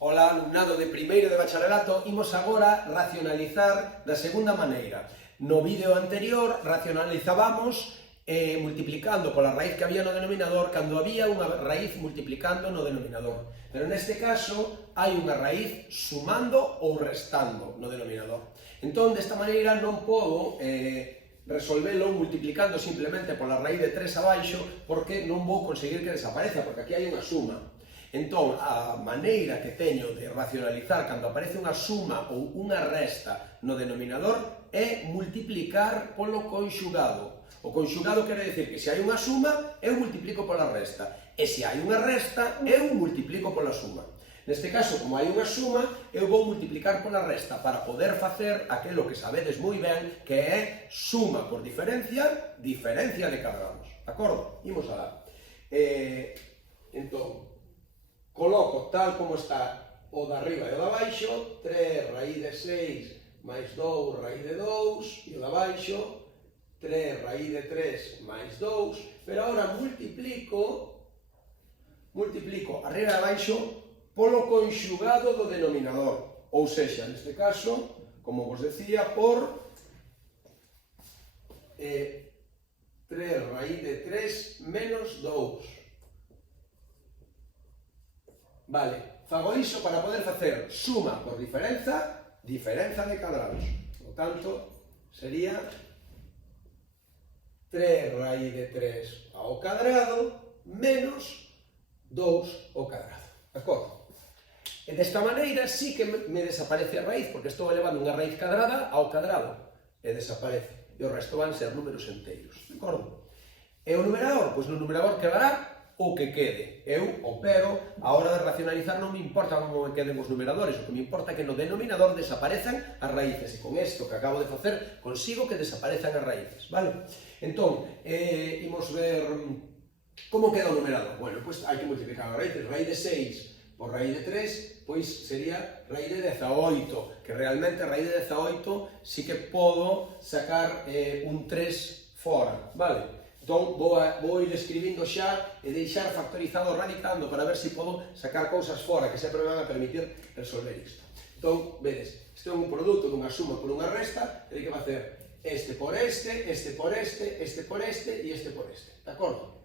Ola, alumnado de primeiro de bacharelato, imos agora racionalizar da segunda maneira. No vídeo anterior racionalizábamos multiplicando pola raíz que había no denominador cando había unha raíz multiplicando no denominador. Pero neste caso hai unha raíz sumando ou restando no denominador. Entón, desta maneira non podo resolvelo multiplicando simplemente pola raíz de 3 abaixo porque non vou conseguir que desapareza, porque aquí hai unha suma. Entón, a maneira que teño de racionalizar cando aparece unha suma ou unha resta no denominador é multiplicar polo conxugado. O conxugado quere dicir que se hai unha suma, eu multiplico pola resta, e se hai unha resta, eu multiplico pola suma. Neste caso, como hai unha suma, eu vou multiplicar pola resta para poder facer aquilo que sabedes moi ben, que é suma por diferencia, diferencia de cadrados. De acordo? Imos alá. Entón, coloco tal como está o de arriba e o de abaixo, 3 raíz de 6 máis 2 raíz de 2, e o de abaixo, 3 raíz de 3 máis 2, pero agora multiplico arriba e abaixo polo conxugado do denominador, ou sexa, neste caso, como vos decía, por 3 raíz de 3 menos 2. Vale, fago iso para poder facer suma por diferenza, diferenza de cadrados. Por tanto, sería 3 raíz de 3 ao cadrado menos 2 ao cadrado. De acordo? E desta maneira sí que me desaparece a raíz, porque estou elevando unha raíz cadrada ao cadrado. E desaparece. E o resto van ser números enteiros. De acordo? E o numerador? Pois no numerador quedará o que quede. Eu opero, a hora de racionalizar non me importa como me queden os numeradores, o que me importa é que no denominador desaparezan as raíces, e con isto que acabo de facer consigo que desaparezan as raíces, vale? Entón, imos ver como queda o numerador. Bueno, pois hai que multiplicar as raíces. Raíz de 6 por raíz de 3, pois sería raíz de 18, que realmente a raíz de 18 sí que podo sacar un 3 fora, vale? Entón, vou ir escribindo xa e deixar factorizado radicando para ver se podo sacar cousas fora que sempre me van a permitir resolver isto. Entón, vedes, este é un produto dunha suma por unha resta, teño que facer este por este, este por este, este por este e este por este. De acordo?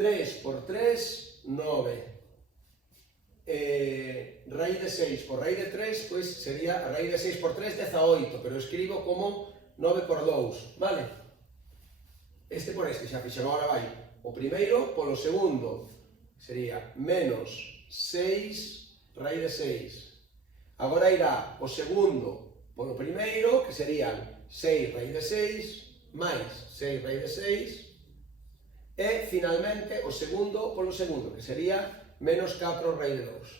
3 por 3, 9. Raíz de 6 por raíz de 3, pois sería a raíz de 6 por 3, 18, pero escribo como 9 por 2, vale? Este por este, xa fixen, agora vai o primeiro polo segundo, sería menos 6 raíz de 6. Agora irá o segundo polo primeiro, que serían 6 raíz de 6, máis 6 raíz de 6, e finalmente o segundo polo segundo, que sería menos 4 raíz de 2.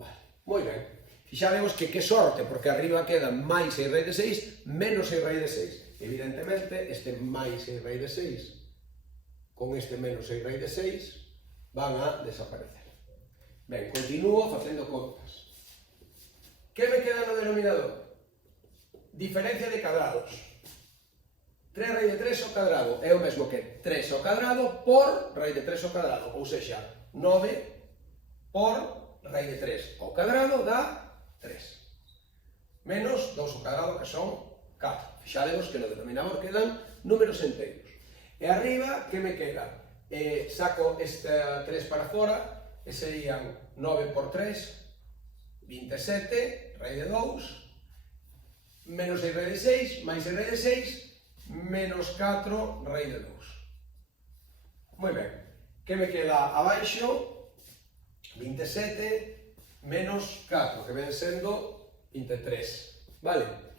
Vale, moi ben. Fixademos que sorte, porque arriba queda máis 6 raíz de 6, menos 6 raíz de 6. Evidentemente, este máis 6 raíz de 6 con este menos 6 raíz de 6 van a desaparecer. Ben, continuo facendo contas. Que me queda no denominador? Diferencia de cadrados. 3 raíz de 3 ao cadrado é o mesmo que 3 ao cadrado por raíz de 3 ao cadrado, ou seja, 9 por raíz de 3 ao cadrado dá 3. Menos 2 ao cadrado, que son 4. Fixademos que no denominador quedan números enteiros. E arriba, que me queda? Saco este 3 para fora, e serían 9 por 3, 27, raíz de 2, menos 6 raíz de 6, máis 6 raíz de 6, menos 4 raíz de 2. Moi ben. Que me queda abaixo? 27 menos 4, que ven sendo 23. Vale?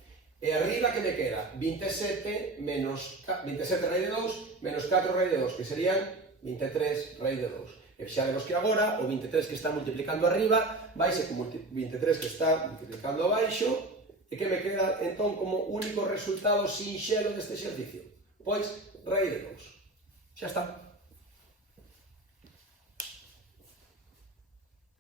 E arriba que me queda? 27 raíz de 2 menos 4 raíz de 2, que serían 23 raíz de 2. E xa vemos que agora o 23 que está multiplicando arriba vaise como 23 que está multiplicando abaixo, e que me queda entón como único resultado sinxelo deste exercicio? Pois raíz de 2. Xa está.